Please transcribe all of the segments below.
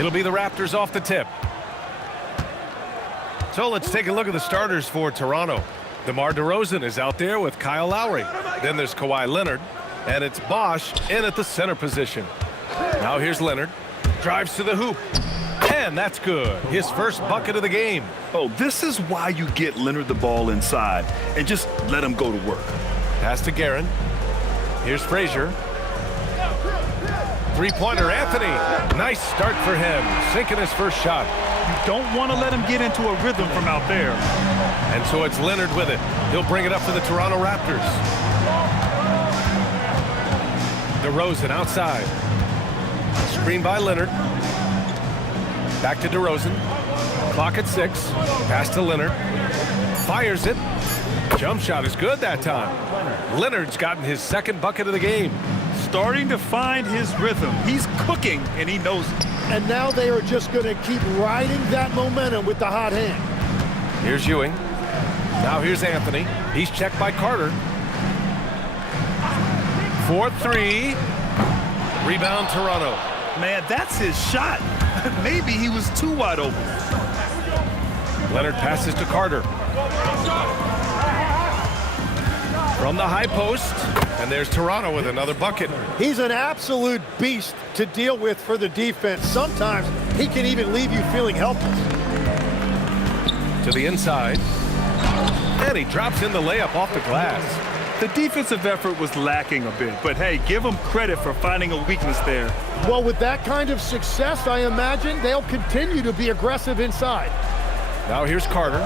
It'll be the Raptors off the tip. So let's take a look at the starters for Toronto. DeMar DeRozan is out there with Kyle Lowry. Then there's Kawhi Leonard. And it's Bosh in at the center position. Now here's Leonard. Drives to the hoop. And that's good. His first bucket of the game. Oh, this is why you get Leonard the ball inside and just let him go to work. Pass to Guerin. Here's Frazier. Three-pointer, Anthony. Nice start for him. Sinking his first shot. You don't want to let him get into a rhythm from out there. And so it's Leonard with it. He'll bring it up for the Toronto Raptors. DeRozan outside. Screen by Leonard. Back to DeRozan. Clock at 6. Pass to Leonard. Fires it. Jump shot is good that time. Leonard's gotten his second bucket of the game. Starting to find his rhythm. He's cooking, and he knows it. And now they are just going to keep riding that momentum with the hot hand. Here's Ewing. Now here's Anthony. He's checked by Carter. 4-3. Rebound Toronto. Man, that's his shot. Maybe he was too wide open. Leonard passes to Carter. From the high post. And there's Toronto with another bucket. He's an absolute beast to deal with for the defense. Sometimes he can even leave you feeling helpless. To the inside. And he drops in the layup off the glass. The defensive effort was lacking a bit, but hey, give them credit for finding a weakness there. Well, with that kind of success, I imagine they'll continue to be aggressive inside. Now here's Carter.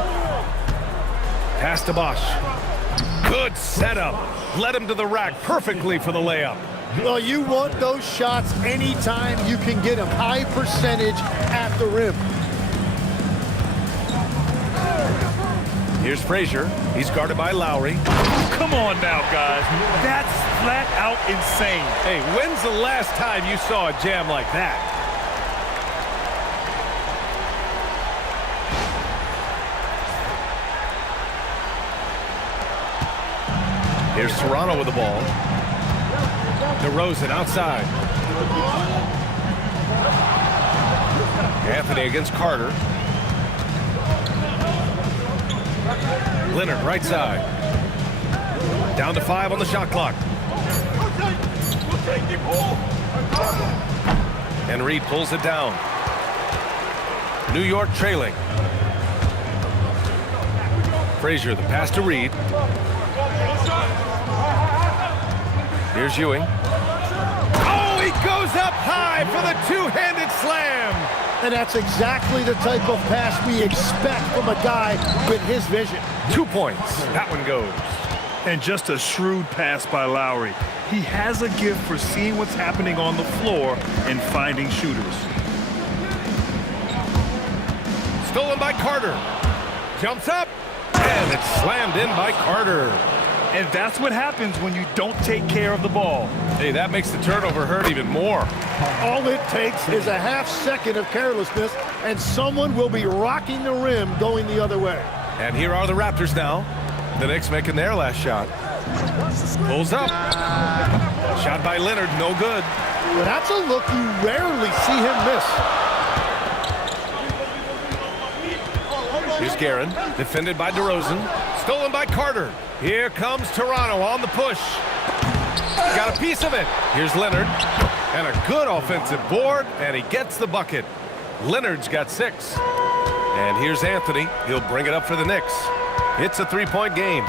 Pass to Bosh. Good setup. Led him to the rack perfectly for the layup. Well, you want those shots anytime you can get them. High percentage at the rim. Here's Frazier. He's guarded by Lowry. Come on now, guys. That's flat out insane. Hey, when's the last time you saw a jam like that? Here's Toronto with the ball. DeRozan outside. Anthony against Carter. Leonard right side. Down to 5 on the shot clock. And Reed pulls it down. New York trailing. Frazier, the pass to Reed. Here's Ewing. Oh, he goes up high for the two-handed slam. And that's exactly the type of pass we expect from a guy with his vision. 2 points. That one goes. And just a shrewd pass by Lowry. He has a gift for seeing what's happening on the floor and finding shooters. Stolen by Carter. Jumps up. And it's slammed in by Carter. And that's what happens when you don't take care of the ball. Hey, that makes the turnover hurt even more. All it takes is a half second of carelessness, and someone will be rocking the rim going the other way. And here are the Raptors now. The Knicks making their last shot. Pulls up. Shot by Leonard, no good. Well, that's a look you rarely see him miss. Here's Guerin, defended by DeRozan. Stolen by Carter. Here comes Toronto on the push. Got a piece of it. Here's Leonard. And a good offensive board, and he gets the bucket. Leonard's got 6. And here's Anthony. He'll bring it up for the Knicks. It's a 3-point game.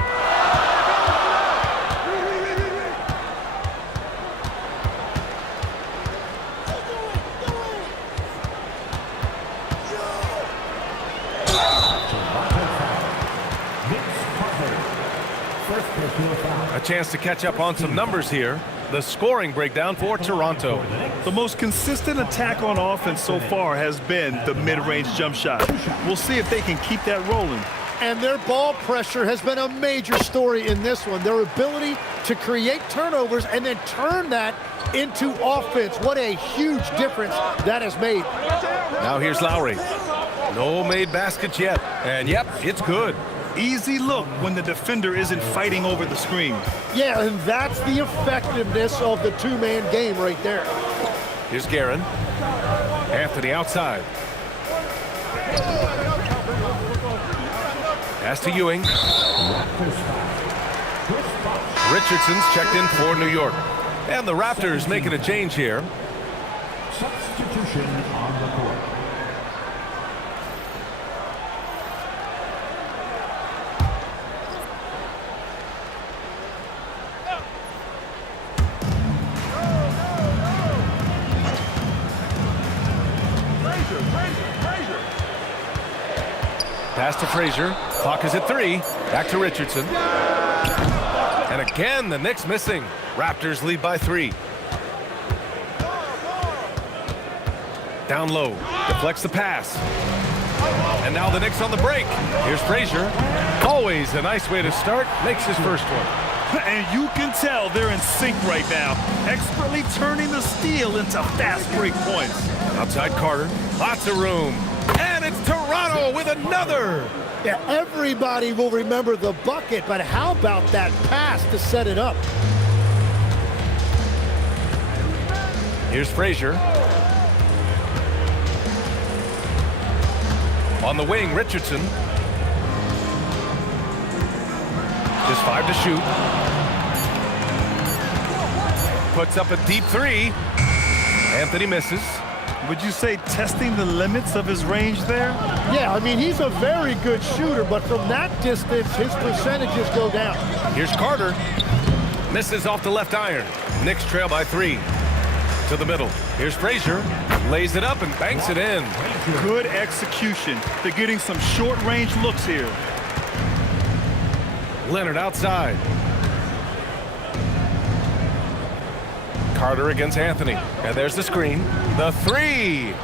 A chance to catch up on some numbers here. The scoring breakdown for Toronto. The most consistent attack on offense so far has been the mid-range jump shot. We'll see if they can keep that rolling. And their ball pressure has been a major story in this one. Their ability to create turnovers and then turn that into offense. What a huge difference that has made. Now here's Lowry. No made baskets yet. And yep, it's good. Easy look when the defender isn't fighting over the screen. Yeah, and that's the effectiveness of the two-man game right there. Here's Guerin. Anthony outside. Pass to Ewing. Richardson's checked in for New York. And the Raptors making a change here. Substitution on the court. Pass to Frazier. Clock is at 3. Back to Richardson. And again, the Knicks missing. Raptors lead by 3. Down low. Deflects the pass. And now the Knicks on the break. Here's Frazier. Always a nice way to start. Makes his first one. And you can tell they're in sync right now, expertly turning the steal into fast break points. Outside Carter. Lots of room. And it's Toronto with another. Yeah, everybody will remember the bucket, but how about that pass to set it up? Here's Frazier. On the wing, Richardson. Just 5 to shoot. Puts up a deep 3. Anthony misses. Would you say testing the limits of his range there? Yeah, I mean, he's a very good shooter, but from that distance, his percentages go down. Here's Carter. Misses off the left iron. Knicks trail by 3. To the middle. Here's Frazier. Lays it up and banks it in. Good execution. They're getting some short-range looks here. Leonard outside. Carter against Anthony. And there's the screen. The 3.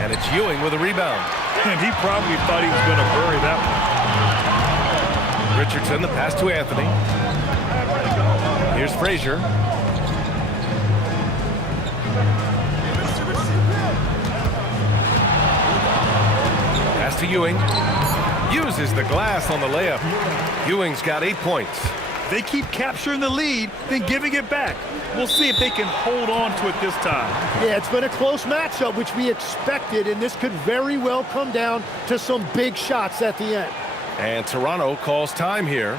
And it's Ewing with a rebound. And he probably thought he was going to bury that one. Richardson, the pass to Anthony. Here's Frazier. Pass to Ewing. Uses the glass on the layup. Ewing's got 8 points. They keep capturing the lead, then giving it back. We'll see if they can hold on to it this time. Yeah, it's been a close matchup, which we expected, and this could very well come down to some big shots at the end. And Toronto calls time here.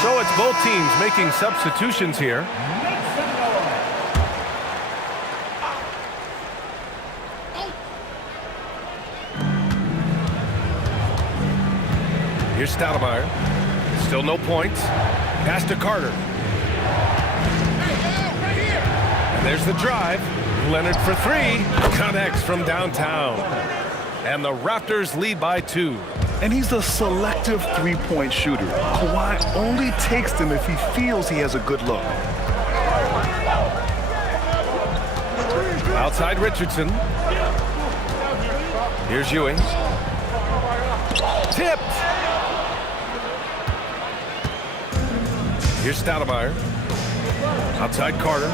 So it's both teams making substitutions here. Here's Stoudemire. Still no points. Pass to Carter. And there's the drive. Leonard for 3. Connects from downtown. And the Raptors lead by 2. And he's a selective three-point shooter. Kawhi only takes them if he feels he has a good look. Outside Richardson. Here's Ewing. Tipped. Here's Stoudemire. Outside Carter.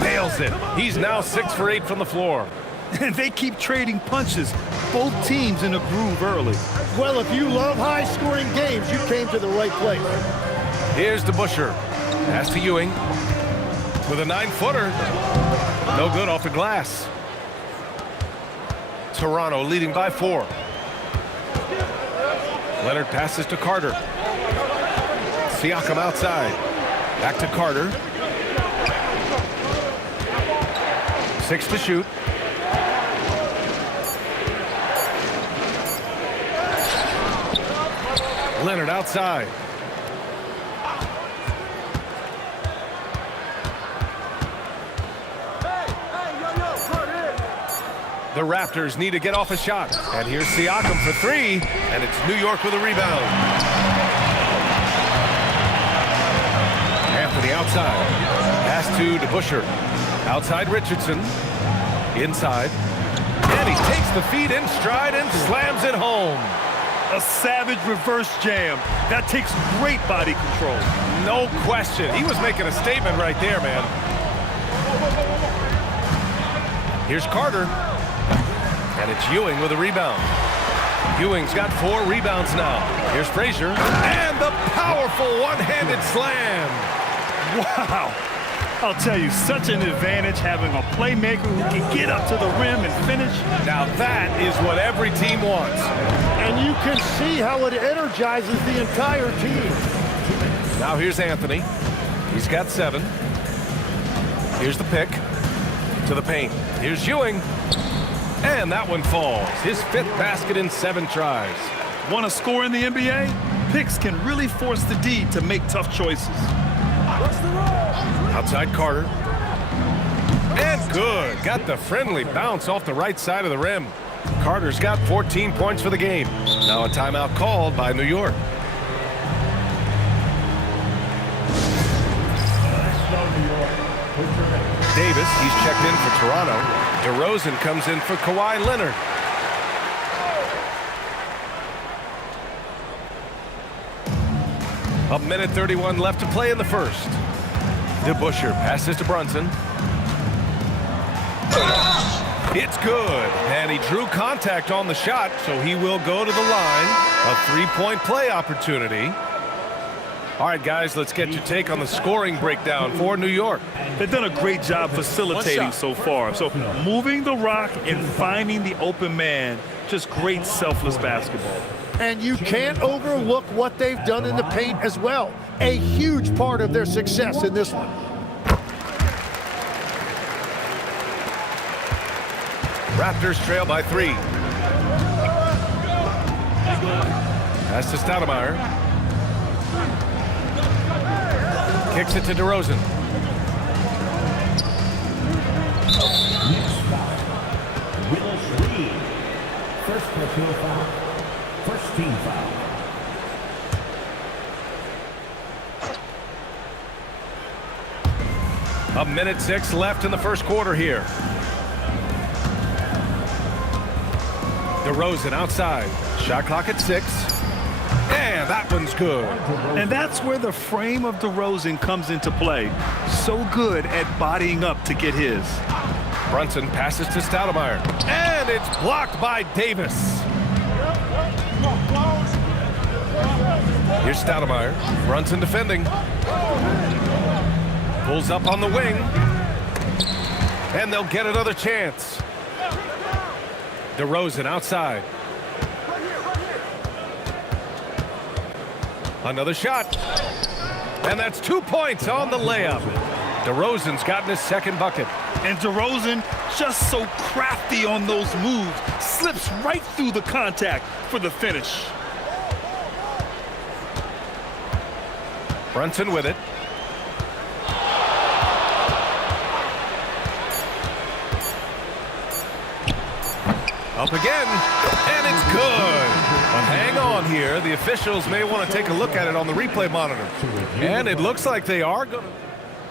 Nails it. He's now 6 for 8 from the floor. And they keep trading punches. Both teams in a groove early. Well, if you love high-scoring games, you came to the right place. Here's DeBusschere. Pass to Ewing. With a 9-footer. No good off the glass. Toronto leading by 4. Leonard passes to Carter. Siakam outside. Back to Carter. 6 to shoot. Leonard outside. The Raptors need to get off a shot. And here's Siakam for 3. And it's New York with a rebound. Anthony outside. Pass to DeBusschere. Outside Richardson. Inside. And he takes the feed in stride and slams it home. A savage reverse jam. That takes great body control. No question. He was making a statement right there, man. Here's Carter. And it's Ewing with a rebound. Ewing's got 4 rebounds now. Here's Frazier. And the powerful one-handed slam. Wow. I'll tell you, such an advantage having a playmaker who can get up to the rim and finish. Now that is what every team wants. And you can see how it energizes the entire team. Now here's Anthony. He's got 7. Here's the pick to the paint. Here's Ewing. And that one falls. His 5th basket in 7 tries. Want to score in the NBA? Picks can really force the D to make tough choices. Outside Carter. And good. Got the friendly bounce off the right side of the rim. Carter's got 14 points for the game. Now a timeout called by New York. Davis, he's checked in for Toronto. DeRozan comes in for Kawhi Leonard. A minute 31 left to play in the first. DeBusschere passes to Brunson. It's good. And he drew contact on the shot, so he will go to the line. A 3-point play opportunity. All right, guys, let's get your take on the scoring breakdown for New York. They've done a great job facilitating so far. So moving the rock and finding the open man, just great selfless basketball. And you can't overlook what they've done in the paint as well. A huge part of their success in this one. Raptors trail by 3. Pass to Stoudemire. Kicks it to DeRozan. First personal foul. First team foul. A minute 6 left in the first quarter here. DeRozan outside. Shot clock at 6. And that one's good. And that's where the frame of DeRozan comes into play. So good at bodying up to get his. Brunson passes to Stoudemire. And it's blocked by Davis. Here's Stoudemire. Brunson defending. Pulls up on the wing. And they'll get another chance. DeRozan outside. Another shot. And that's 2 points on the layup. DeRozan's gotten his second bucket. And DeRozan, just so crafty on those moves, slips right through the contact for the finish. Brunson with it. Up again, and it's good. But hang on here. The officials may want to take a look at it on the replay monitor. And it looks like they are going to.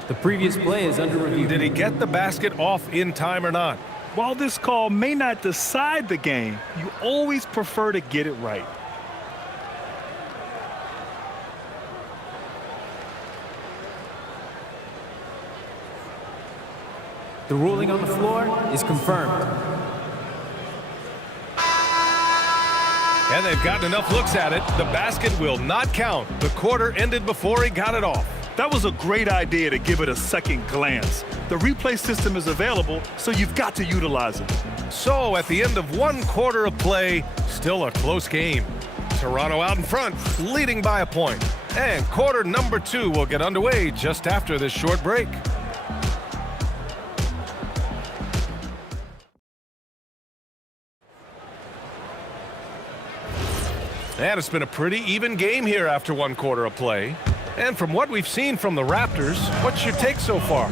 The previous play is under review. Did he get the basket off in time or not? While this call may not decide the game, you always prefer to get it right. The ruling on the floor is confirmed. And they've gotten enough looks at it. The basket will not count. The quarter ended before he got it off. That was a great idea to give it a second glance. The replay system is available, so you've got to utilize it. So at the end of 1 quarter of play, still a close game. Toronto out in front, leading by a point. And quarter number 2 will get underway just after this short break. And it's been a pretty even game here after 1 quarter of play. And from what we've seen from the Raptors, what's your take so far?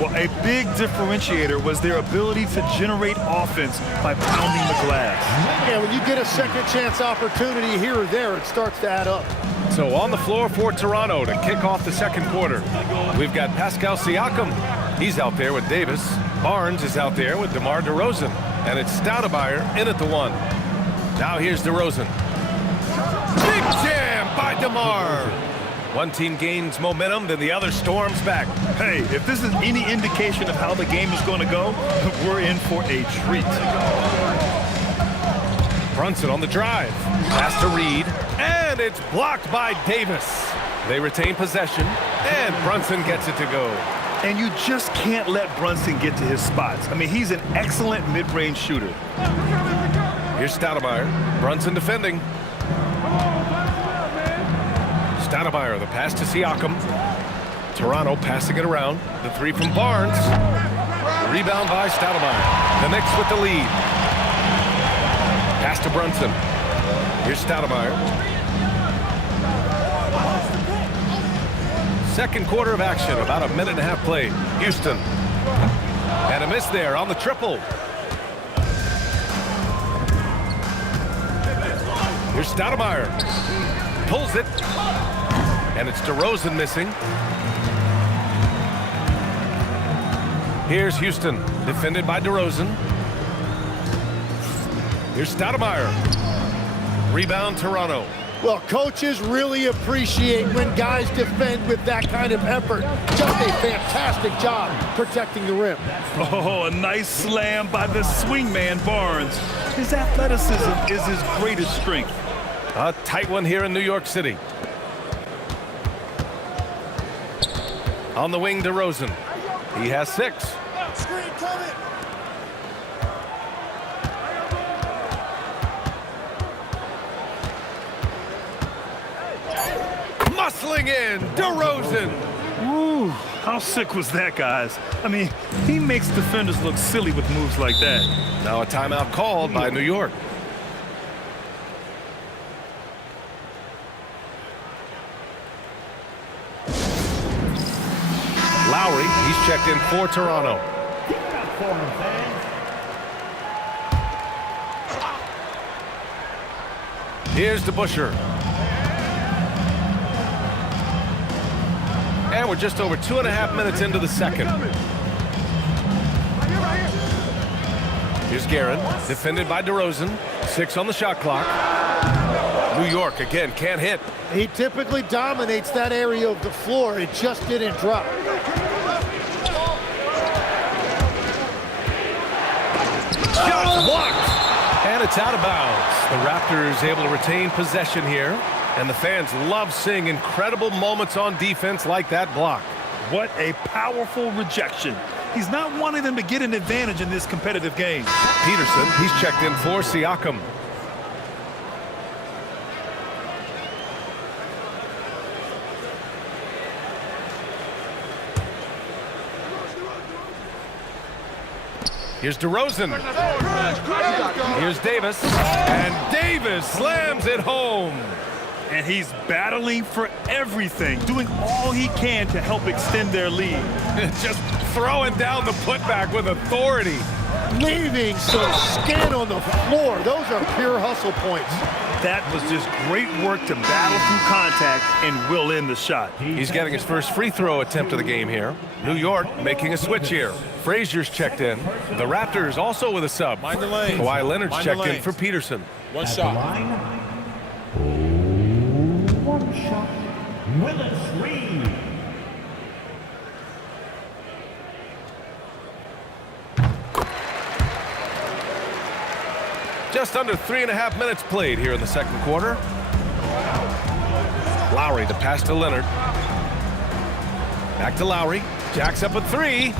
Well, a big differentiator was their ability to generate offense by pounding the glass. Yeah, when you get a second chance opportunity here or there, it starts to add up. So on the floor for Toronto to kick off the second quarter, we've got Pascal Siakam. He's out there with Davis. Barnes is out there with DeMar DeRozan. And it's Stoudemire in at the 1. Now here's DeRozan. Big jam by DeMar. One team gains momentum, then the other storms back. Hey, if this is any indication of how the game is going to go, we're in for a treat. Brunson on the drive. Pass to Reed, and it's blocked by Davis. They retain possession, and Brunson gets it to go. And you just can't let Brunson get to his spots. I mean, he's an excellent mid-range shooter. Here's Stoudemire. Brunson defending. Stoudemire, the pass to Siakam. Toronto passing it around. The three from Barnes. Rebound by Stoudemire. The Knicks with the lead. Pass to Brunson. Here's Stoudemire. Second quarter of action, about a minute and a half played. Houston. And a miss there on the triple. Here's Stoudemire. Pulls it. And it's DeRozan missing. Here's Houston, defended by DeRozan. Here's Stoudemire. Rebound, Toronto. Well, coaches really appreciate when guys defend with that kind of effort. Just a fantastic job protecting the rim. Oh, a nice slam by the swingman Barnes. His athleticism is his greatest strength. A tight one here in New York City. On the wing, DeRozan. He has 6. Screen coming. Muscling in, DeRozan. Ooh, how sick was that, guys? I mean, he makes defenders look silly with moves like that. Now a timeout called by New York. Lowry, he's checked in for Toronto. Here's DeBusschere. And we're just over 2.5 minutes into the second. Here's Guerin, defended by DeRozan. 6 on the shot clock. New York, again, can't hit. He typically dominates that area of the floor. It just didn't drop. Shot blocked. And it's out of bounds. The Raptors able to retain possession here. And the fans love seeing incredible moments on defense like that block. What a powerful rejection. He's not wanting them to get an advantage in this competitive game. Peterson, he's checked in for Siakam. Here's DeRozan. Here's Davis. And Davis slams it home. And he's battling for everything, doing all he can to help extend their lead. Just throwing down the putback with authority. Leaving some skin on the floor. Those are pure hustle points. That was just great work to battle through contact and will in the shot. He's getting his first free throw attempt of the game here. New York making a switch here. Frazier's checked in. The Raptors also with a sub. Mind the lanes. Kawhi Leonard's Mind the checked in lanes. for Peterson. One shot. One shot. Willis Reed. Just under 3.5 minutes played here in the second quarter. Lowry, the pass to Leonard. Back to Lowry. Jacks up a 3.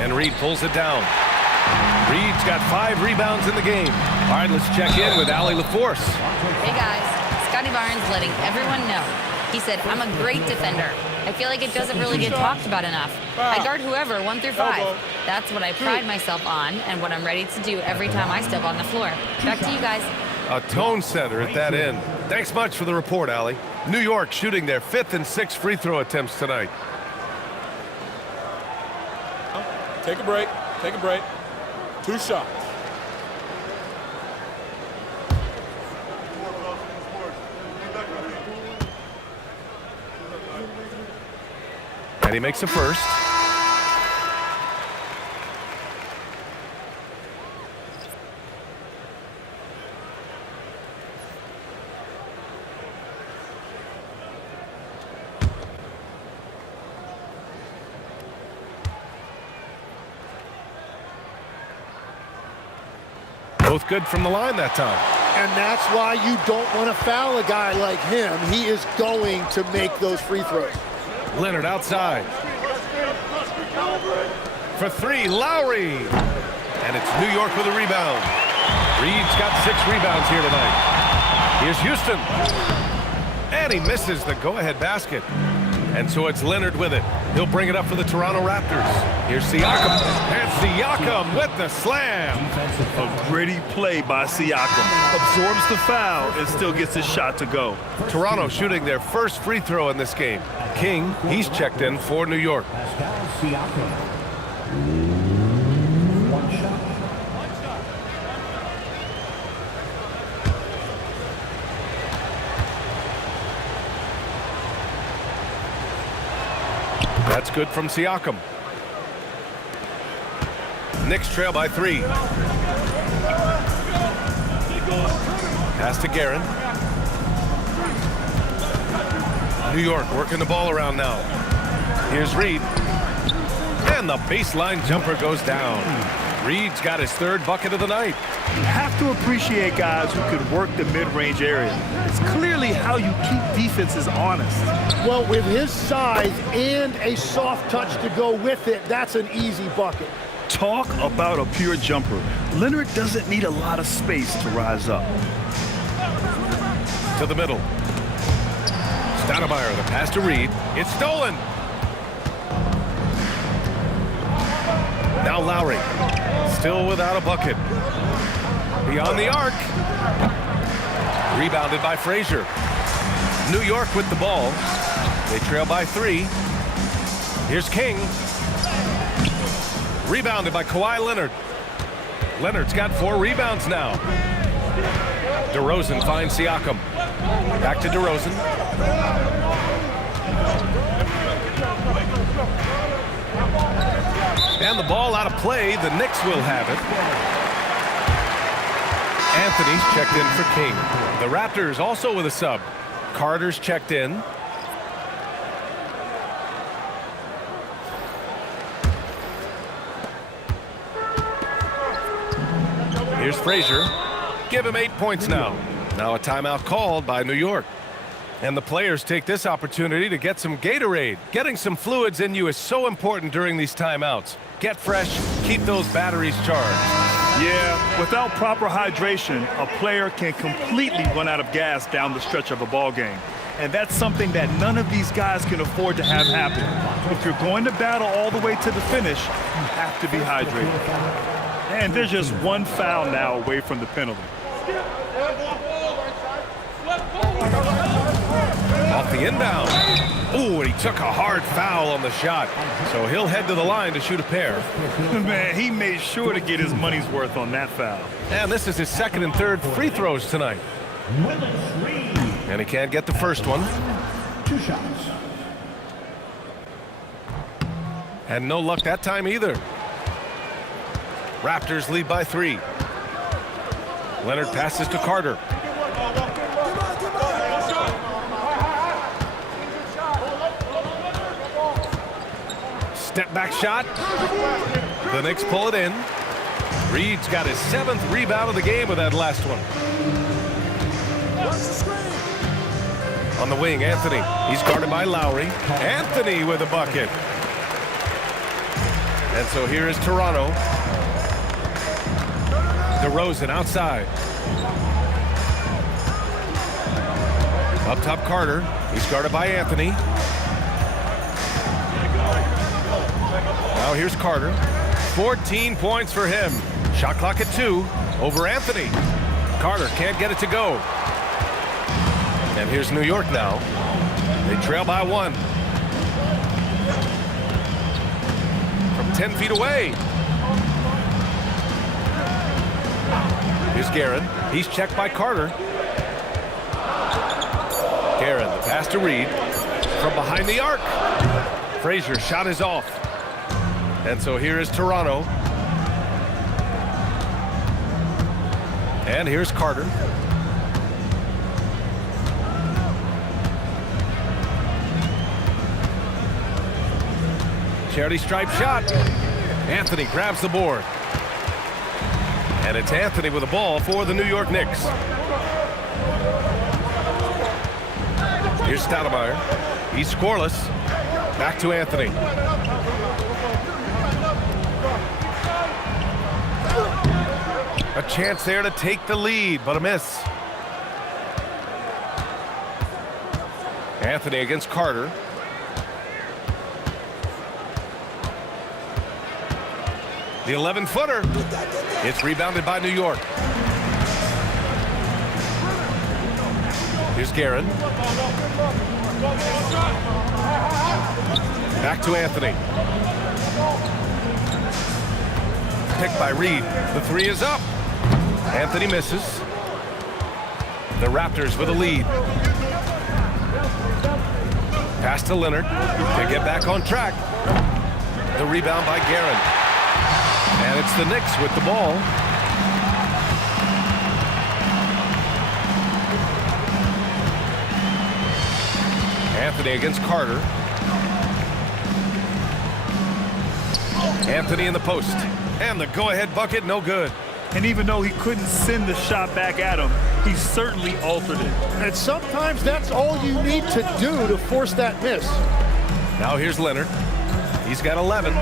And Reed pulls it down. Reed's got 5 rebounds in the game. All right, let's check in with Allie LaForce. Hey guys, Scotty Barnes letting everyone know. He said, I'm a great defender. I feel like it doesn't really get talked about enough. I guard whoever, 1 through 5. That's what I pride myself on and what I'm ready to do every time I step on the floor. Back to you guys. A tone setter at that end. Thanks much for the report, Allie. New York shooting their 5th and 6th free throw attempts tonight. Take a break. Take a break. 2 shots. And he makes a first. Both good from the line that time. And that's why you don't want to foul a guy like him. He is going to make those free throws. Leonard outside. For three, Lowry. And it's New York with a rebound. Reed's got 6 rebounds here tonight. Here's Houston. And he misses the go-ahead basket. And so it's Leonard with it. He'll bring it up for the Toronto Raptors. Here's Siakam. And Siakam with the slam. A gritty play by Siakam. Absorbs the foul and still gets his shot to go. Toronto shooting their first free throw in this game. King, he's checked in for New York. Pascal Siakam. One shot. That's good from Siakam. Knicks trail by 3. Pass to Guerin. New York working the ball around now. Here's Reed. And the baseline jumper goes down. Reed's got his 3rd bucket of the night. You have to appreciate guys who can work the mid-range area. It's clearly how you keep defenses honest. Well, with his size and a soft touch to go with it, that's an easy bucket. Talk about a pure jumper. Leonard doesn't need a lot of space to rise up. To the middle. Stoudemire, the pass to Reed. It's stolen. Now Lowry. Still without a bucket. Beyond the arc. Rebounded by Frazier. New York with the ball. They trail by 3. Here's King. Rebounded by Kawhi Leonard. Leonard's got 4 rebounds now. DeRozan finds Siakam. Back to DeRozan. And the ball out of play. The Knicks will have it. Anthony's checked in for King. The Raptors also with a sub. Carter's checked in. Here's Frazier. Give him 8 points now. Now a timeout called by New York. And the players take this opportunity to get some Gatorade. Getting some fluids in you is so important during these timeouts. Get fresh, keep those batteries charged. Yeah, without proper hydration, a player can completely run out of gas down the stretch of a ball game. And that's something that none of these guys can afford to have happen. If you're going to battle all the way to the finish, you have to be hydrated. And there's just one foul now away from the penalty. Off the inbound. Ooh, and he took a hard foul on the shot. So he'll head to the line to shoot a pair. Man, he made sure to get his money's worth on that foul. And this is his 2nd and 3rd free throws tonight. And he can't get the first one. 2 shots. And no luck that time either. Raptors lead by 3. Leonard passes to Carter. Step back shot. The Knicks pull it in. Reed's got his 7th rebound of the game with that last one. On the wing, Anthony. He's guarded by Lowry. Anthony with a bucket. And so here is Toronto. DeRozan outside. Up top, Carter. He's guarded by Anthony. Now here's Carter. 14 points for him. Shot clock at 2 over Anthony. Carter can't get it to go. And here's New York now. They trail by 1. From 10 feet away. Here's Guerin. He's checked by Carter. Guerin, the pass to Reed. From behind the arc. Frazier's shot is off. And so here is Toronto. And here's Carter. Charity stripe shot. Anthony grabs the board. And it's Anthony with the ball for the New York Knicks. Here's Stoudemire. He's scoreless. Back to Anthony. A chance there to take the lead, but a miss. Anthony against Carter. The 11-footer. It's rebounded by New York. Here's Guerin. Back to Anthony. Picked by Reed. The three is up. Anthony misses. The Raptors with a lead. Pass to Leonard to get back on track. The rebound by Guerin. And it's the Knicks with the ball. Anthony against Carter. Anthony in the post. And the go-ahead bucket, no good. And even though he couldn't send the shot back at him, he certainly altered it. And sometimes that's all you need to do to force that miss. Now here's Leonard. He's got 11.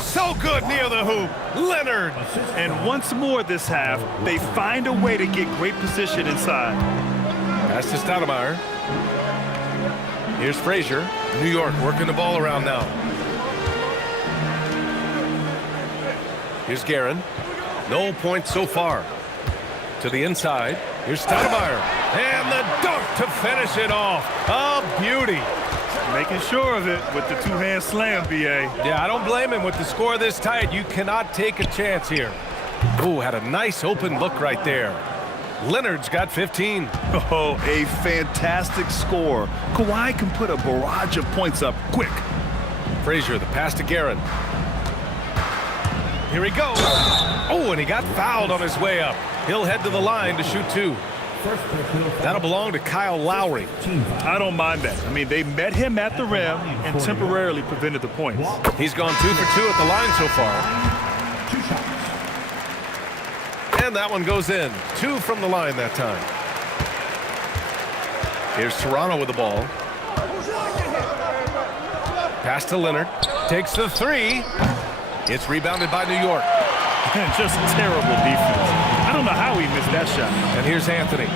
So good near the hoop. Leonard. And once more this half, they find a way to get great position inside. Pass to Stoudemire. Here's Frazier. New York working the ball around now. Here's Guerin. No points so far. To the inside. Here's Stoudemire. And the dunk to finish it off. A beauty. Making sure of it with the two-hand slam, B.A. Yeah, I don't blame him with the score this tight. You cannot take a chance here. Oh, had a nice open look right there. Leonard's got 15. Oh, a fantastic score. Kawhi can put a barrage of points up quick. Frazier, the pass to Guerin. Here he goes. Oh, and he got fouled on his way up. He'll head to the line to shoot two. That'll belong to Kyle Lowry. I don't mind that. I mean, they met him at the rim and temporarily prevented the points. He's gone 2 for 2 at the line so far. And that one goes in. 2 from the line that time. Here's Toronto with the ball. Pass to Leonard. Takes the three. It's rebounded by New York. Just terrible defense. I don't know how he missed that shot. And here's Anthony.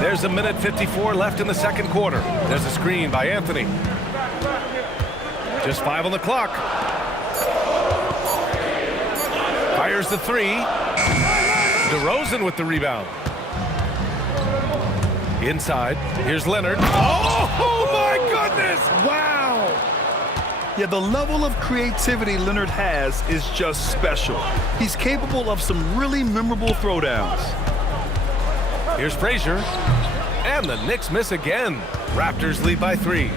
There's a minute 54 left in the second quarter. There's a screen by Anthony. Just 5 on the clock. Fires the three. DeRozan with the rebound. Inside. Here's Leonard. Oh my goodness! Wow! Yeah, the level of creativity Leonard has is just special. He's capable of some really memorable throwdowns. Here's Frazier. And the Knicks miss again. Raptors lead by 3.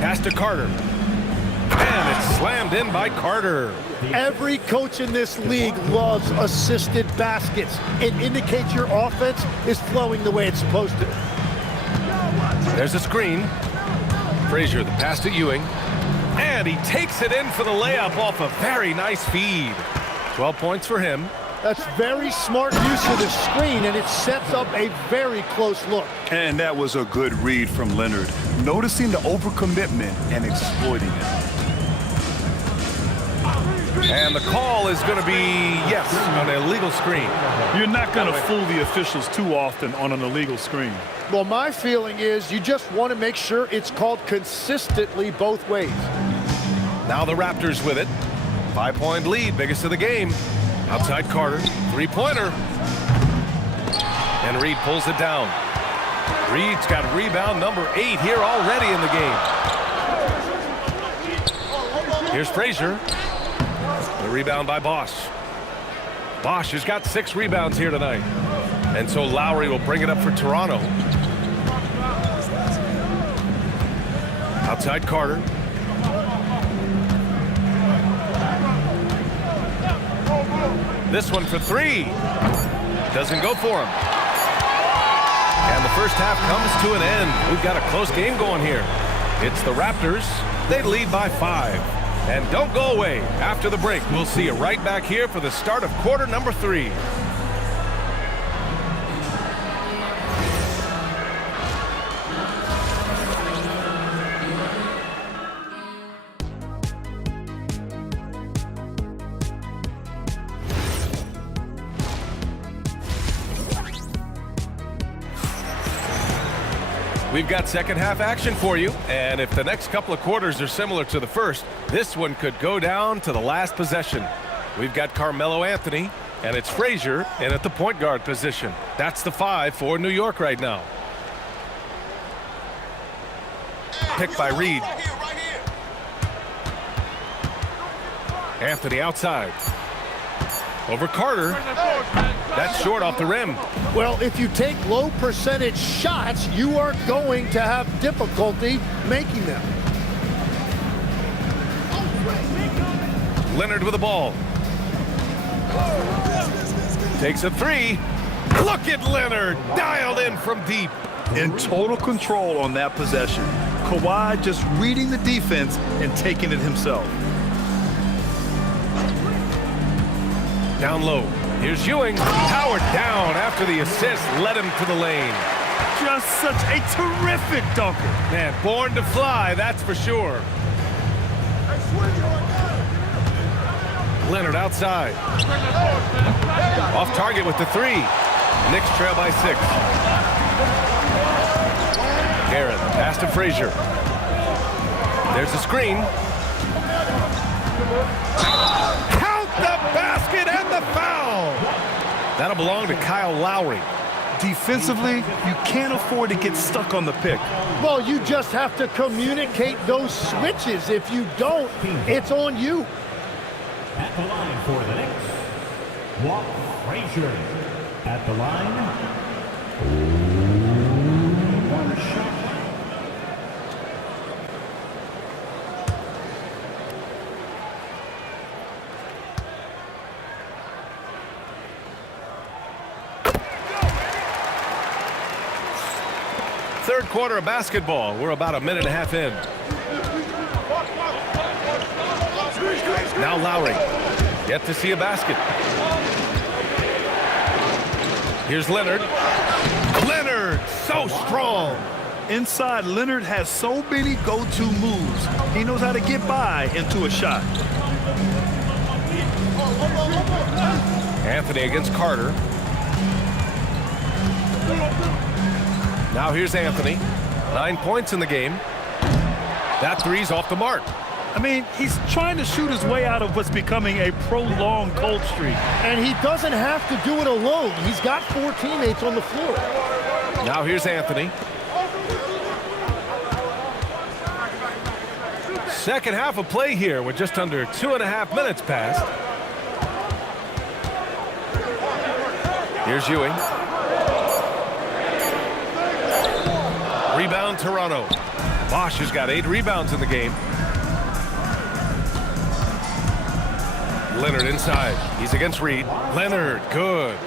Pass to Carter. And it's slammed in by Carter. Every coach in this league loves assisted baskets. It indicates your offense is flowing the way it's supposed to. There's a screen. Frazier, the pass to Ewing. And he takes it in for the layup off a very nice feed. 12 points for him. That's very smart use of the screen, and it sets up a very close look. And that was a good read from Leonard, noticing the overcommitment and exploiting it. And the call is going to be, yes, an illegal screen. You're not going to fool the officials too often on an illegal screen. Well, my feeling is you just want to make sure it's called consistently both ways. Now the Raptors with it. 5-point lead, biggest of the game. Outside Carter, three-pointer. And Reed pulls it down. Reed's got rebound number 8 here already in the game. Here's Frazier. The rebound by Bosch. Bosch has got 6 rebounds here tonight. And so Lowry will bring it up for Toronto. Outside Carter. This one for 3. Doesn't go for him. And the first half comes to an end. We've got a close game going here. It's the Raptors. They lead by 5. And don't go away. After the break, we'll see you right back here for the start of quarter number 3. We've got second half action for you, and if the next couple of quarters are similar to the first, this one could go down to the last possession. We've got Carmelo Anthony, and it's Frazier in at the point guard position. That's the 5 for New York right now. Picked by Reed. Anthony outside. Over Carter. That's short off the rim. Well, if you take low percentage shots, you are going to have difficulty making them. Leonard with the ball. Takes a 3. Look at Leonard, dialed in from deep. In total control on that possession. Kawhi just reading the defense and taking it himself. Down low. Here's Ewing. Powered down after the assist led him to the lane. Just such a terrific dunker. Man, born to fly, that's for sure. Leonard outside. Off target with the 3. Knicks trail by 6. Aaron, pass to Frazier. There's a screen. Count the basket and the foul. That'll belong to Kyle Lowry. Defensively, you can't afford to get stuck on the pick. Well, you just have to communicate those switches. If you don't, it's on you. At the line for the Knicks, Walt Frazier. At the line, one shot. Third quarter of basketball. We're about a minute and a half in. Now Lowry. Yet to see a basket. Here's Leonard. Leonard, so strong. Inside, Leonard has so many go-to moves. He knows how to get by into a shot. Anthony against Carter. Now here's Anthony. 9 points in the game. That 3's off the mark. I mean, he's trying to shoot his way out of what's becoming a prolonged cold streak. And he doesn't have to do it alone. He's got 4 teammates on the floor. Now here's Anthony. Second half of play here with just under 2.5 minutes passed. Here's Ewing. Rebound Toronto. Bosch has got 8 rebounds in the game. Leonard inside. He's against Reed. Leonard, good.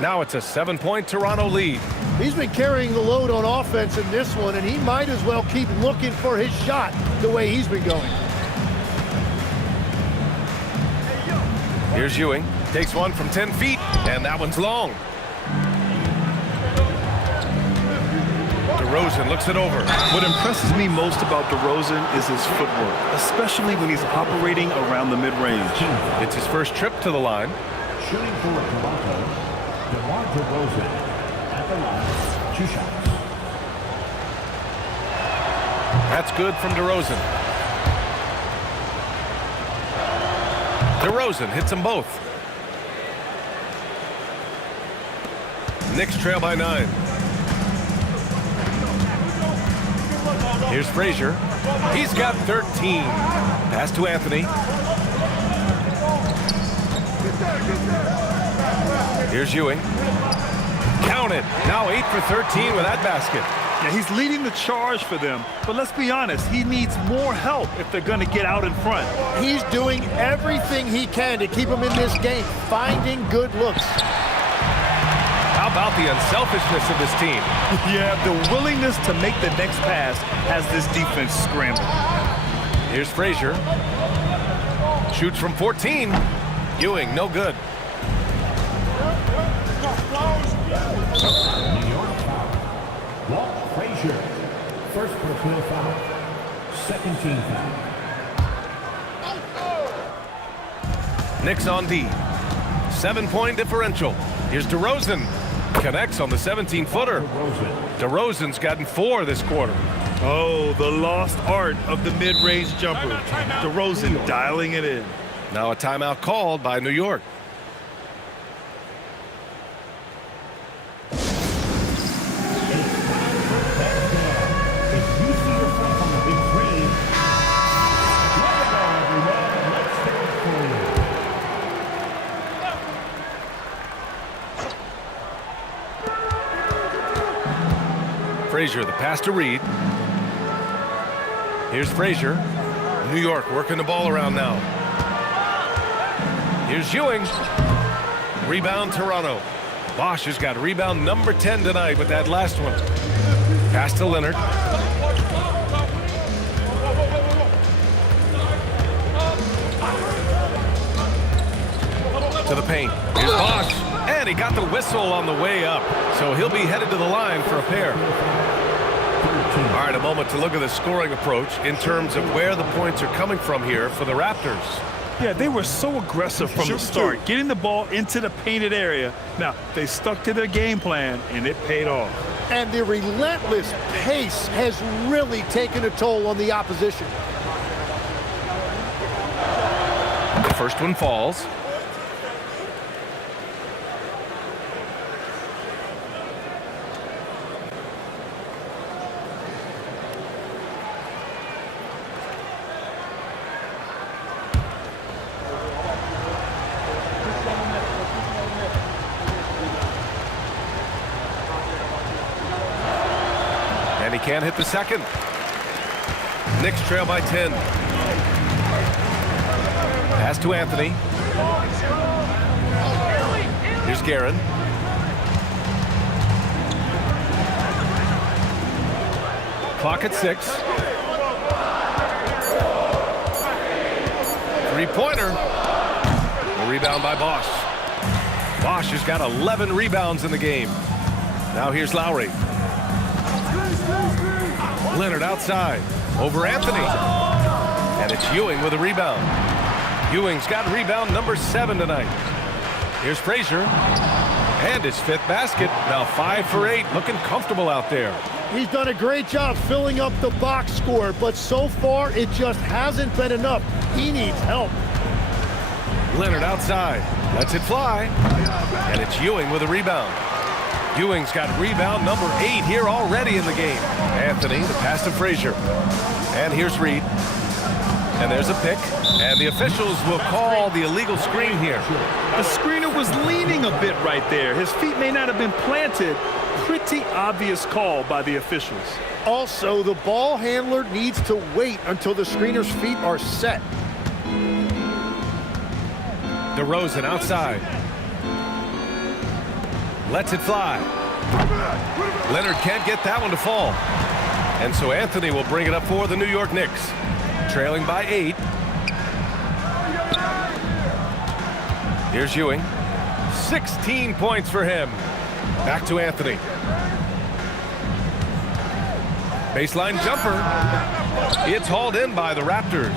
Now it's a 7-point Toronto lead. He's been carrying the load on offense in this one, and he might as well keep looking for his shot the way he's been going. Here's Ewing. Takes one from 10 feet, and that one's long. DeRozan looks it over. What impresses me most about DeRozan is his footwork, especially when he's operating around the mid-range. It's his first trip to the line. Shooting for Toronto, DeMar DeRozan. At the line, 2 shots. That's good from DeRozan. DeRozan hits them both. Knicks trail by 9. Here's Frazier. He's got 13. Pass to Anthony. Here's Ewing. Count it. Now 8 for 13 with that basket. Yeah, he's leading the charge for them, but let's be honest, he needs more help if they're going to get out in front. He's doing everything he can to keep him in this game, finding good looks. How about the unselfishness of this team? Yeah, the willingness to make the next pass has this defense scrambled. Here's Frazier. Shoots from 14. Ewing, no good. New York foul. Walt Frazier. First personal foul. Second team foul. Knicks on D. 7-point differential. Here's DeRozan. Connects on the 17-footer. DeRozan's gotten 4 this quarter. Oh, the lost art of the mid-range jumper. DeRozan dialing it in. Now a timeout called by New York. Frazier, the pass to Reed. Here's Frazier. New York working the ball around now. Here's Ewing. Rebound Toronto. Bosch has got rebound number 10 tonight with that last one. Pass to Leonard. To the paint. Here's Bosch. And he got the whistle on the way up. So he'll be headed to the line for a pair. All right, a moment to look at the scoring approach in terms of where the points are coming from here for the Raptors. Yeah, they were so aggressive from the start, getting the ball into the painted area. Now, they stuck to their game plan, and it paid off. And the relentless pace has really taken a toll on the opposition. The first one falls. And he can't hit the second. Knicks trail by 10. Pass to Anthony. Here's Guerin. Clock at 6. Three-pointer. A rebound by Bosch. Bosch has got 11 rebounds in the game. Now here's Lowry. Leonard outside. Over Anthony. And it's Ewing with a rebound. Ewing's got rebound number 7 tonight. Here's Frazier. And his 5th basket. Now 5 for 8. Looking comfortable out there. He's done a great job filling up the box score, but so far it just hasn't been enough. He needs help. Leonard outside. Lets it fly. And it's Ewing with a rebound. Ewing's got rebound number 8 here already in the game. Anthony, the pass to Frazier. And here's Reed. And there's a pick. And the officials will call the illegal screen here. The screener was leaning a bit right there. His feet may not have been planted. Pretty obvious call by the officials. Also, the ball handler needs to wait until the screener's feet are set. DeRozan outside. Lets it fly. Leonard can't get that one to fall. And so Anthony will bring it up for the New York Knicks. Trailing by 8. Here's Ewing. 16 points for him. Back to Anthony. Baseline jumper. It's hauled in by the Raptors.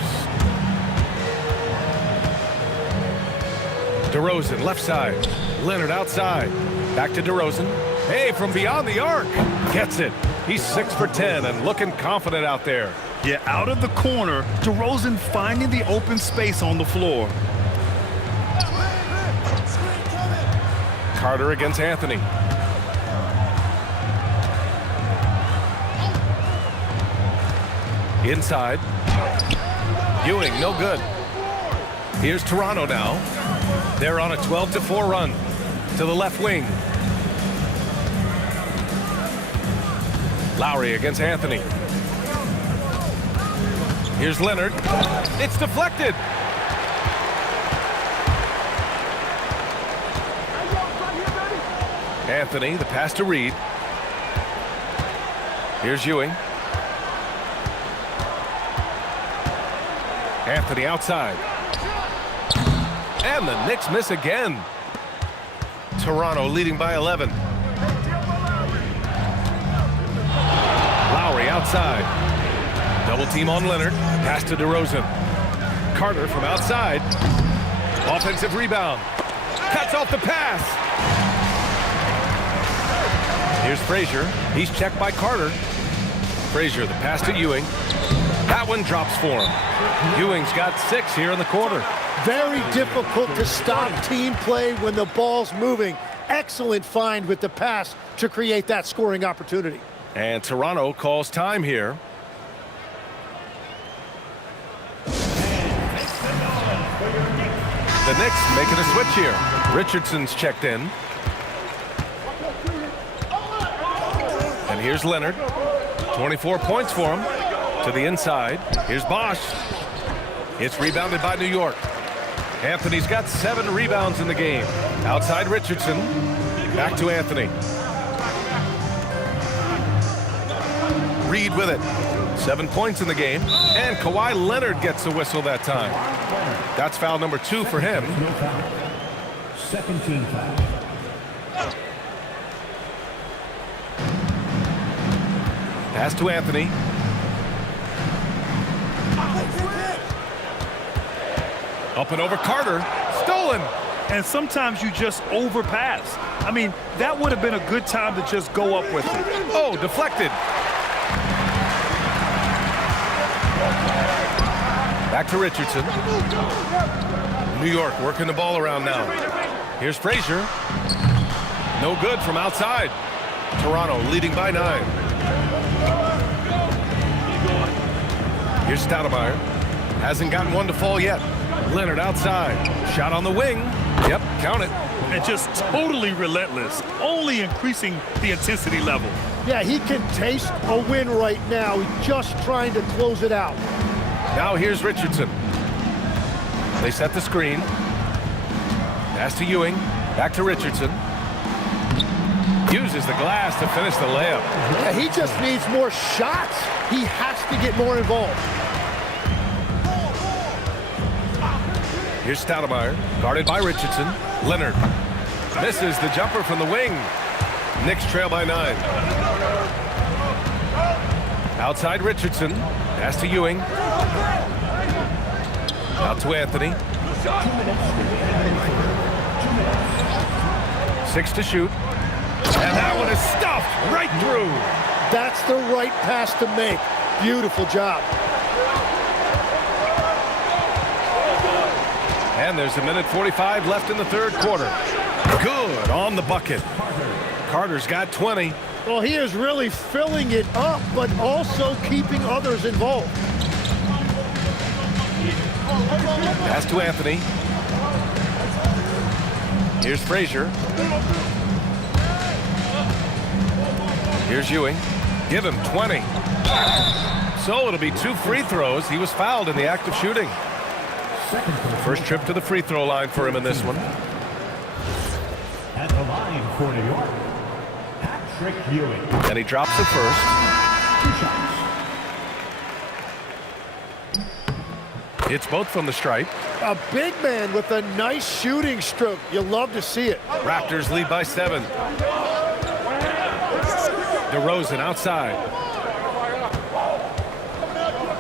DeRozan left side. Leonard outside. Back to DeRozan. Hey, from beyond the arc. Gets it. He's 6 for 10 and looking confident out there. Yeah, out of the corner, DeRozan finding the open space on the floor. Carter against Anthony. Inside. Ewing, no good. Here's Toronto now. They're on a 12-4 run. To the left wing. Lowry against Anthony. Here's Leonard. It's deflected. Anthony, the pass to Reed. Here's Ewing. Anthony outside. And the Knicks miss again. Toronto leading by 11. Lowry outside. Double team on Leonard. Pass to DeRozan. Carter from outside. Offensive rebound. Cuts off the pass. Here's Frazier. He's checked by Carter. Frazier, the pass to Ewing. That one drops for him. Ewing's got 6 here in the quarter. Very difficult to stop team play when the ball's moving. Excellent find with the pass to create that scoring opportunity. And Toronto calls time here. The Knicks making a switch here. Richardson's checked in. And here's Leonard. 24 points for him. To the inside. Here's Bosch. It's rebounded by New York. Anthony's got 7 rebounds in the game. Outside Richardson. Back to Anthony. Reed with it. 7 points in the game. And Kawhi Leonard gets a whistle that time. That's foul number 2 for him. No foul. Second team foul. Pass to Anthony. Up and over Carter. Stolen. And sometimes you just overpass. I mean, that would have been a good time to just go up with it. Oh, deflected. Back to Richardson. New York working the ball around now. Here's Frazier. No good from outside. Toronto leading by 9. Here's Stoudemire. Hasn't gotten one to fall yet. Leonard outside. Shot on the wing. Yep, count it. And just totally relentless, only increasing the intensity level. Yeah, he can taste a win right now. He's just trying to close it out. Now here's Richardson. They set the screen. Pass to Ewing. Back to Richardson. Uses the glass to finish the layup. Yeah, he just needs more shots. He has to get more involved. Here's Stoudemire, guarded by Richardson. Leonard misses the jumper from the wing. Knicks trail by 9. Outside Richardson. Pass to Ewing. Out to Anthony. 6 to shoot. And that one is stuffed right through. That's the right pass to make. Beautiful job. And there's a minute 45 left in the third quarter. Good on the bucket. Carter's got 20. Well, he is really filling it up, but also keeping others involved. Pass to Anthony. Here's Frazier. Here's Ewing. Give him 20. So it'll be 2 free throws. He was fouled in the act of shooting. First trip to the free throw line for him in this one. At the line for New York, Patrick Ewing. And he drops it first. 2 shots. Hits both from the stripe. A big man with a nice shooting stroke. You love to see it. Raptors lead by 7. DeRozan outside.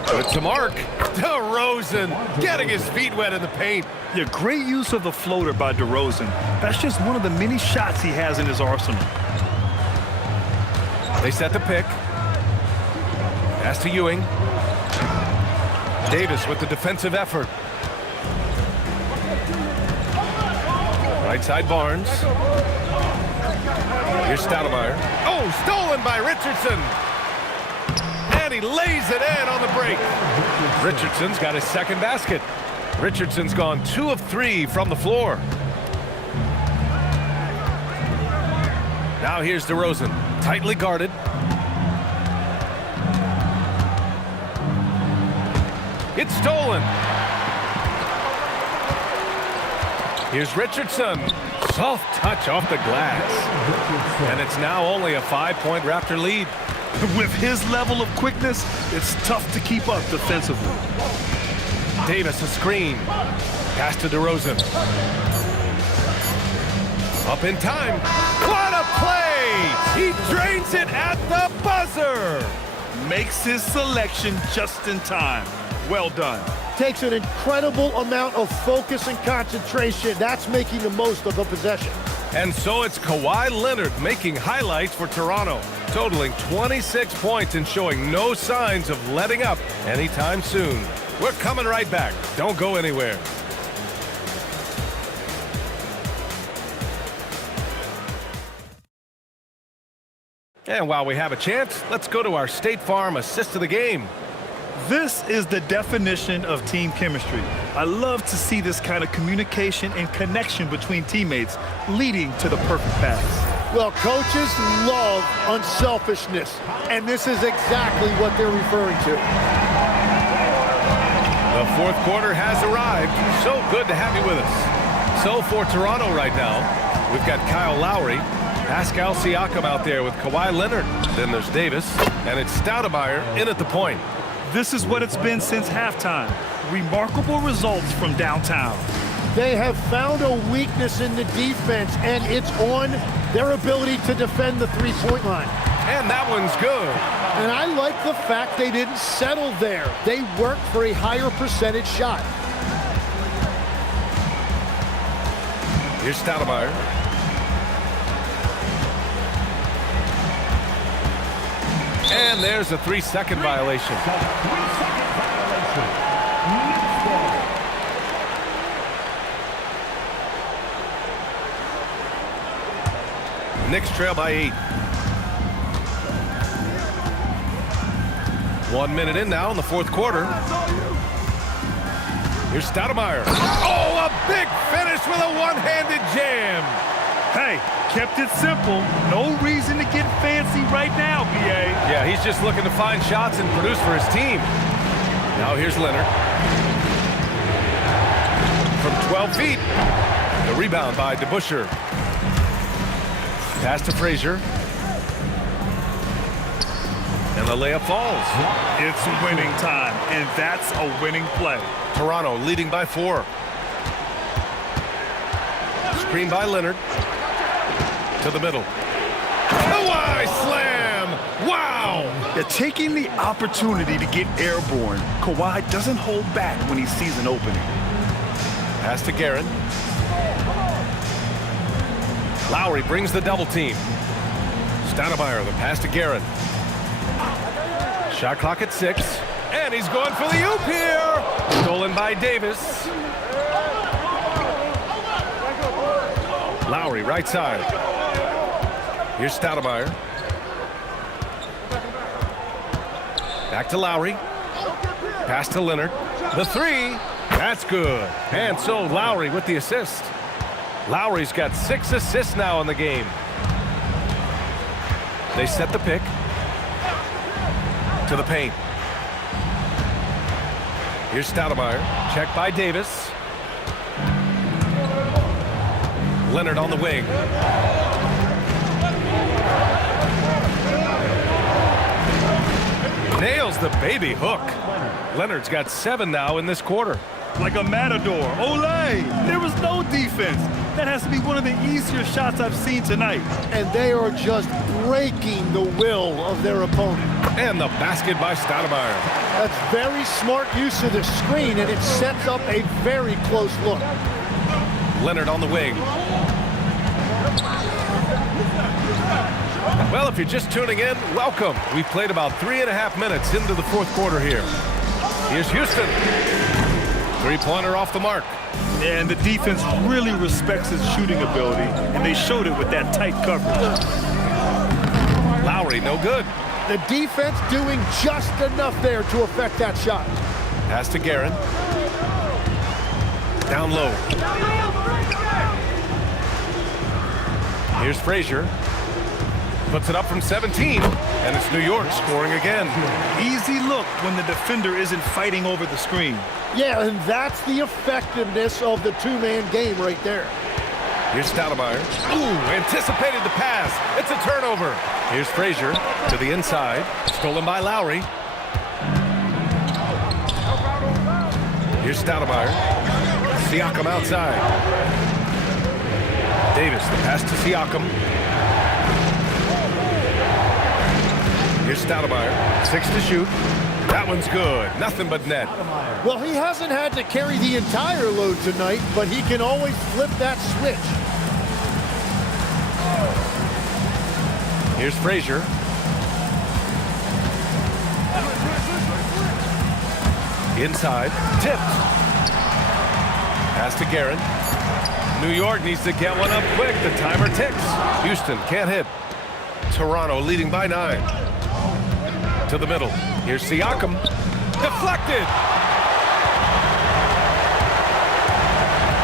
Good to Mark. DeRozan getting his feet wet in the paint. Yeah, great use of the floater by DeRozan. That's just one of the many shots he has in his arsenal. They set the pick. Pass to Ewing. Davis with the defensive effort. Right side Barnes. Here's Stoudemire. Oh, stolen by Richardson. And he lays it in on the break. Richardson's got his second basket. Richardson's gone 2 of 3 from the floor. Now here's DeRozan, tightly guarded. It's stolen. Here's Richardson. Soft touch off the glass. And it's now only a 5-point Raptor lead. With his level of quickness, it's tough to keep up defensively. Davis a screen. Pass to DeRozan. Up in time. What a play! He drains it at the buzzer. Makes his selection just in time. Well done. Takes an incredible amount of focus and concentration. That's making the most of a possession. And so it's Kawhi Leonard making highlights for Toronto, totaling 26 points and showing no signs of letting up anytime soon. We're coming right back. Don't go anywhere. And while we have a chance, let's go to our State Farm assist of the game. This is the definition of team chemistry. I love to see this kind of communication and connection between teammates leading to the perfect pass. Well, coaches love unselfishness, and this is exactly what they're referring to. The fourth quarter has arrived. So good to have you with us. So for Toronto right now, we've got Kyle Lowry, Pascal Siakam out there with Kawhi Leonard. Then there's Davis, and it's Stoudemire in at the point. This is what it's been since halftime. Remarkable results from downtown. They have found a weakness in the defense, and it's on their ability to defend the three-point line. And that one's good. And I like the fact they didn't settle there. They worked for a higher percentage shot. Here's Stoudemire. And there's a 3-second violation. 3-second violation. Knicks ball. Knicks trail by 8. 1 minute in now in the fourth quarter. Here's Stoudemire. Oh, a big finish with a one-handed jam. Hey, kept it simple. No reason to get fancy right now, B.A. Yeah, he's just looking to find shots and produce for his team. Now here's Leonard. From 12 feet. The rebound by DeBusschere. Pass to Frazier. And the layup falls. It's winning time, and that's a winning play. Toronto leading by 4. Screen by Leonard. To the middle. Kawhi slam! Wow! They're taking the opportunity to get airborne. Kawhi doesn't hold back when he sees an opening. Pass to Guerin. Lowry brings the double team. Stoudemire, the pass to Guerin. Shot clock at 6. And he's going for the oop here! Stolen by Davis. Lowry, right side. Here's Stoudemire. Back to Lowry. Pass to Leonard. The 3. That's good. And so Lowry with the assist. Lowry's got 6 assists now in the game. They set the pick. To the paint. Here's Stoudemire. Checked by Davis. Leonard on the wing. Nails the baby hook. Leonard's got 7 now in this quarter. Like a matador. Olay! There was no defense. That has to be one of the easier shots I've seen tonight. And they are just breaking the will of their opponent. And the basket by Stoudemire. That's very smart use of the screen, and it sets up a very close look. Leonard on the wing. Well, if you're just tuning in, welcome. We've played about 3.5 minutes into the fourth quarter here. Here's Houston. Three-pointer off the mark. And the defense really respects his shooting ability, and they showed it with that tight coverage. Lowry, no good. The defense doing just enough there to affect that shot. Pass to Guerin. Down low. Here's Frazier. Puts it up from 17, and it's New York scoring again. Easy look when the defender isn't fighting over the screen. Yeah, and that's the effectiveness of the two-man game right there. Here's Stoudemire. Ooh, anticipated the pass. It's a turnover. Here's Frazier to the inside. Stolen by Lowry. Here's Stoudemire. Siakam outside. Davis, the pass to Siakam. Here's Stoudemire. 6 to shoot. That one's good. Nothing but net. Well, he hasn't had to carry the entire load tonight, but he can always flip that switch. Here's Frazier. Inside. Tipped. Pass to Guerin. New York needs to get one up quick. The timer ticks. Houston can't hit. Toronto leading by 9. To the middle. Here's Siakam. Deflected.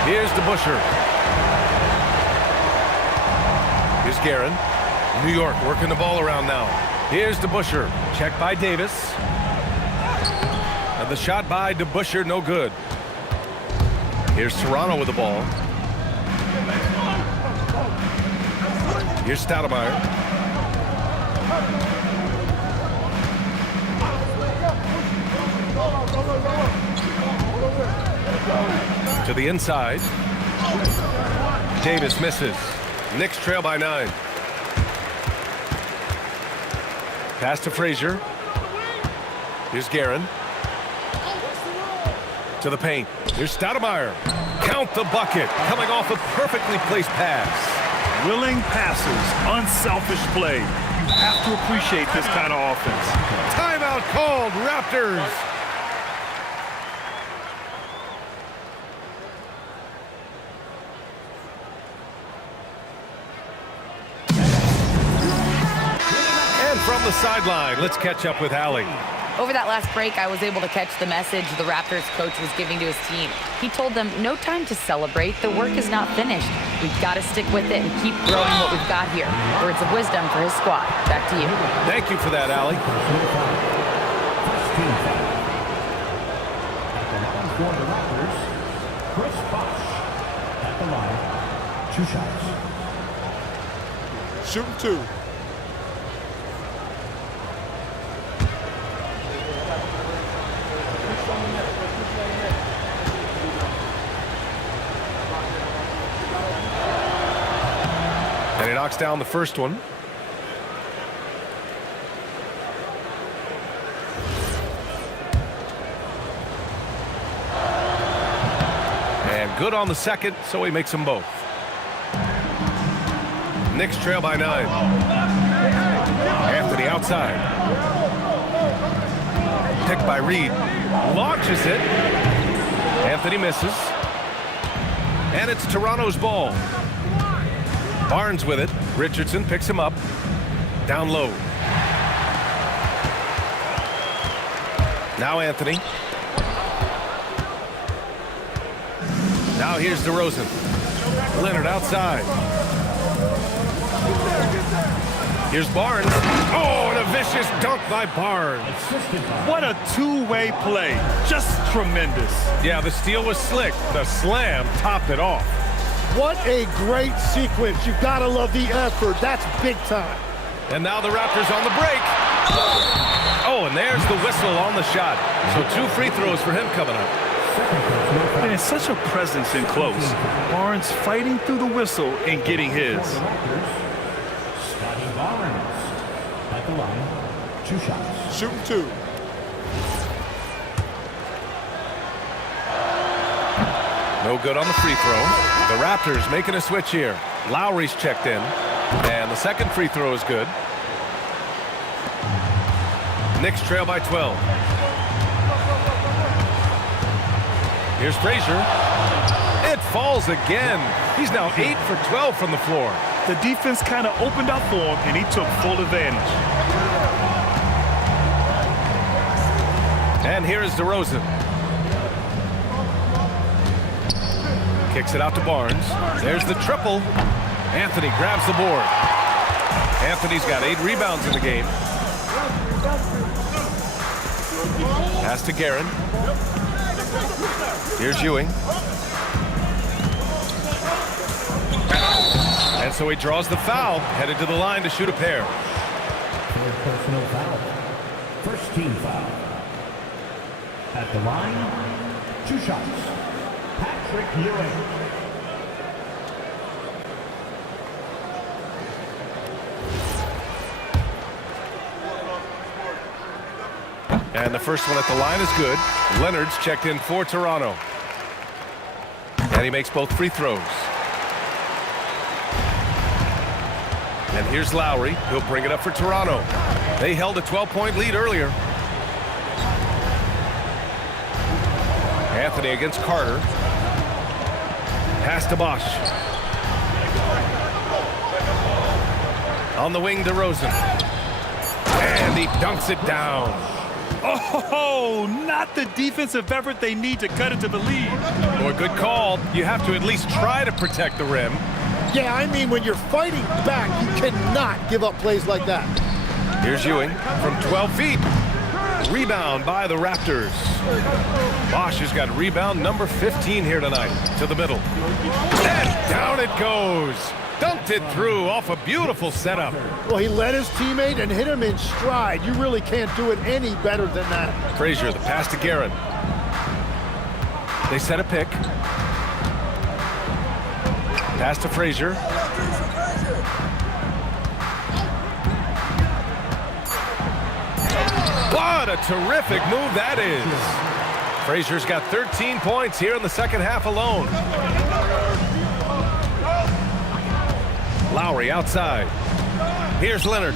Here's DeBusschere. Here's Guerin. New York working the ball around now. Here's DeBusschere. Checked by Davis. And the shot by DeBusschere, no good. Here's Toronto with the ball. Here's Stoudemire. To the inside. Davis misses. Knicks trail by 9. Pass to Frazier. Here's Guerin. To the paint. Here's Stoudemire. Count the bucket. Coming off a perfectly placed pass. Willing passes, unselfish play. You have to appreciate this kind of offense. Timeout called, Raptors. And from the sideline, let's catch up with Allie. Over that last break, I was able to catch the message the Raptors coach was giving to his team. He told them, no time to celebrate. The work is not finished. We've got to stick with it and keep growing what we've got here. Words of wisdom for his squad. Back to you. Thank you for that, Allie. First team foul. For the Raptors, Chris Bosh at the line. 2 shots. Shooting 2. And he knocks down the first one. And good on the second, so he makes them both. Knicks trail by 9. Anthony outside. Picked by Reed. Launches it. Anthony misses. And it's Toronto's ball. Barnes with it. Richardson picks him up. Down low. Now Anthony. Now here's DeRozan. Leonard outside. Here's Barnes. Oh, and a vicious dunk by Barnes. What a two-way play. Just tremendous. Yeah, the steal was slick. The slam topped it off. What a great sequence. You've got to love the effort. That's big time. And now the Raptors on the break. Oh, and there's the whistle on the shot. So 2 free throws for him coming up. And it's such a presence in close. Barnes fighting through the whistle and getting his. Scotty Barnes at the line. 2 shots. Shooting 2. No good on the free throw. The Raptors making a switch here. Lowry's checked in. And the second free throw is good. Knicks trail by 12. Here's Frazier. It falls again. He's now 8 for 12 from the floor. The defense kind of opened up for him, and he took full advantage. And here is DeRozan. Kicks it out to Barnes. There's the triple. Anthony grabs the board. Anthony's got 8 rebounds in the game. Pass to Guerin. Here's Ewing. And so he draws the foul, headed to the line to shoot a pair. Third personal foul. First team foul. At the line, 2 shots. Patrick Ewing. And the first one at the line is good. Leonard's checked in for Toronto. And he makes both free throws. And here's Lowry. He'll bring it up for Toronto. They held a 12-point lead earlier. Anthony against Carter. Pass to Bosch. On the wing, DeRozan. And he dunks it down. Oh, not the defensive effort they need to cut into the lead. Boy, good call. You have to at least try to protect the rim. Yeah, I mean, when you're fighting back, you cannot give up plays like that. Here's Ewing from 12 feet. Rebound by the Raptors. Bosch has got rebound number 15 here tonight. To the middle. And down it goes. Dumped it through off a beautiful setup. Well, he led his teammate and hit him in stride. You really can't do it any better than that. Frazier, the pass to Guerin. They set a pick. Pass to Frazier. What a terrific move that is. Frazier's got 13 points here in the second half alone. Lowry outside. Here's Leonard.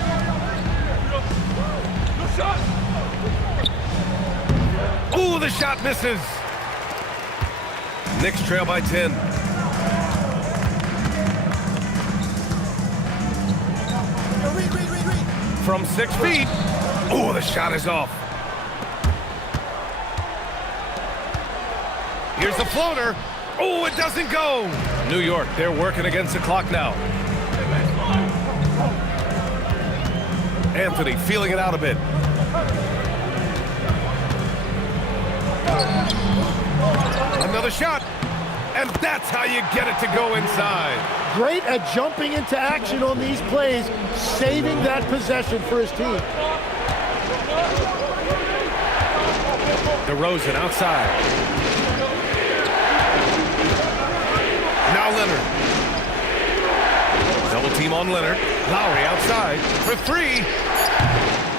Ooh, the shot misses. Knicks trail by 10. From 6 feet. Ooh, the shot is off. Here's the floater. Oh, it doesn't go. New York, they're working against the clock now. Anthony feeling it out a bit. Another shot. And that's how you get it to go inside. Great at jumping into action on these plays, saving that possession for his team. DeRozan outside. Now Leonard. Double team on Leonard. Lowry outside for 3.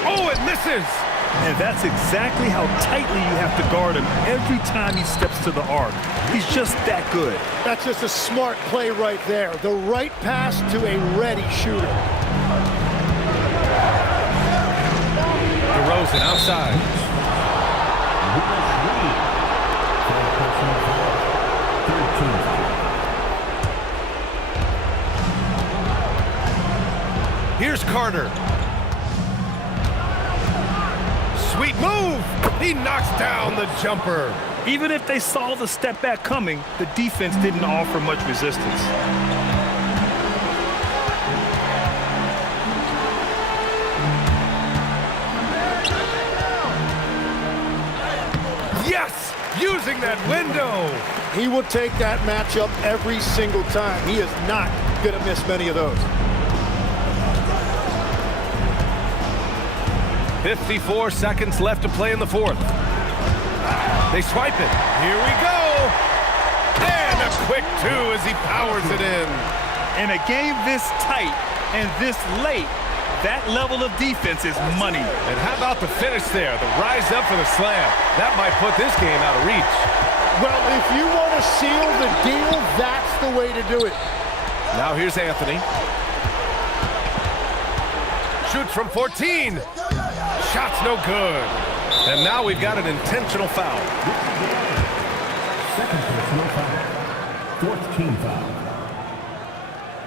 Oh, it misses. And that's exactly how tightly you have to guard him every time he steps to the arc. He's just that good. That's just a smart play right there. The right pass to a ready shooter. DeRozan outside. Here's Carter. Sweet move. He knocks down the jumper. Even if they saw the step back coming, the defense didn't offer much resistance. Yes, using that window. He will take that matchup every single time. He is not going to miss many of those. 54 seconds left to play in the fourth. They swipe it. Here we go. And a quick 2 as he powers it in. In a game this tight and this late, that level of defense is money. And how about the finish there? The rise up for the slam. That might put this game out of reach. Well, if you want to seal the deal, that's the way to do it. Now here's Anthony. Shoots from 14. Shot's no good. And now we've got an intentional foul. Second personal foul. Fourth team foul.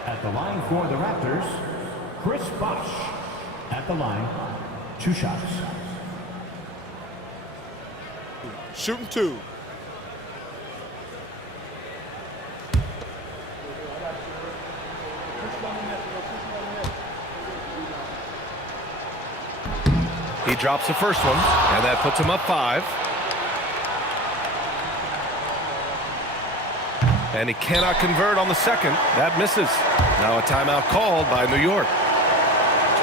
At the line for the Raptors, Chris Bosch. At the line, 2 shots. Shooting 2. He drops the first one, and that puts him up 5. And he cannot convert on the second. That misses. Now a timeout called by New York.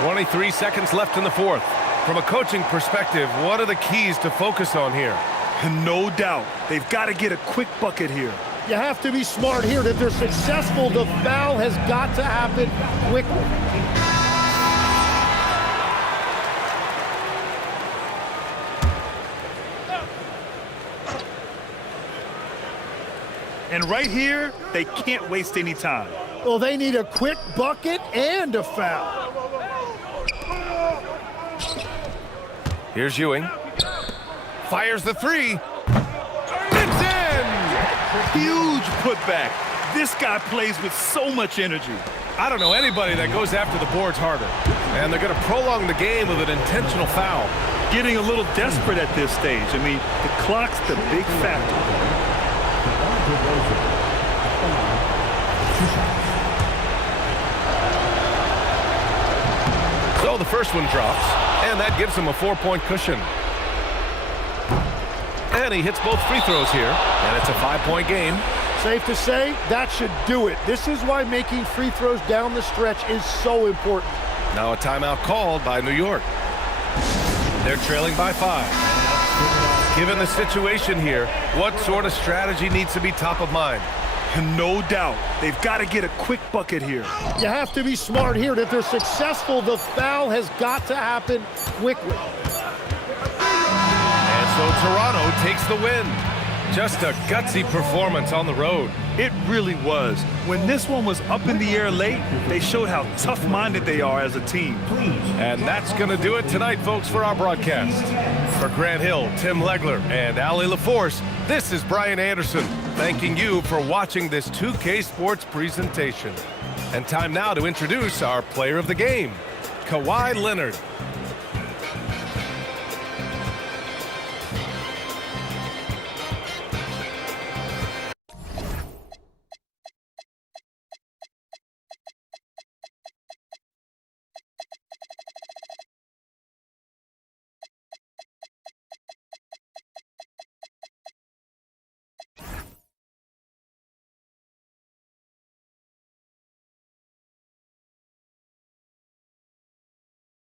23 seconds left in the fourth. From a coaching perspective, what are the keys to focus on here? And no doubt, they've got to get a quick bucket here. You have to be smart here. If they're successful, the foul has got to happen quickly. And right here, they can't waste any time. Well, they need a quick bucket and a foul. Here's Ewing. Fires the three. It's in! Huge putback. This guy plays with so much energy. I don't know anybody that goes after the boards harder. And they're going to prolong the game with an intentional foul. Getting a little desperate at this stage. I mean, the clock's the big factor. So the first one drops, and that gives him a 4-point cushion. And he hits both free throws here, and it's a 5-point game. Safe to say, that should do it. This is why making free throws down the stretch is so important. Now a timeout called by New York. They're trailing by 5. Given the situation here, what sort of strategy needs to be top of mind? And no doubt, they've got to get a quick bucket here. You have to be smart here. If they're successful, the foul has got to happen quickly. And so Toronto takes the win. Just a gutsy performance on the road. It really was. When this one was up in the air late, they showed how tough-minded they are as a team. And that's going to do it tonight, folks, for our broadcast. For Grant Hill, Tim Legler, and Allie LaForce, this is Brian Anderson, thanking you for watching this 2K Sports presentation. And time now to introduce our player of the game, Kawhi Leonard.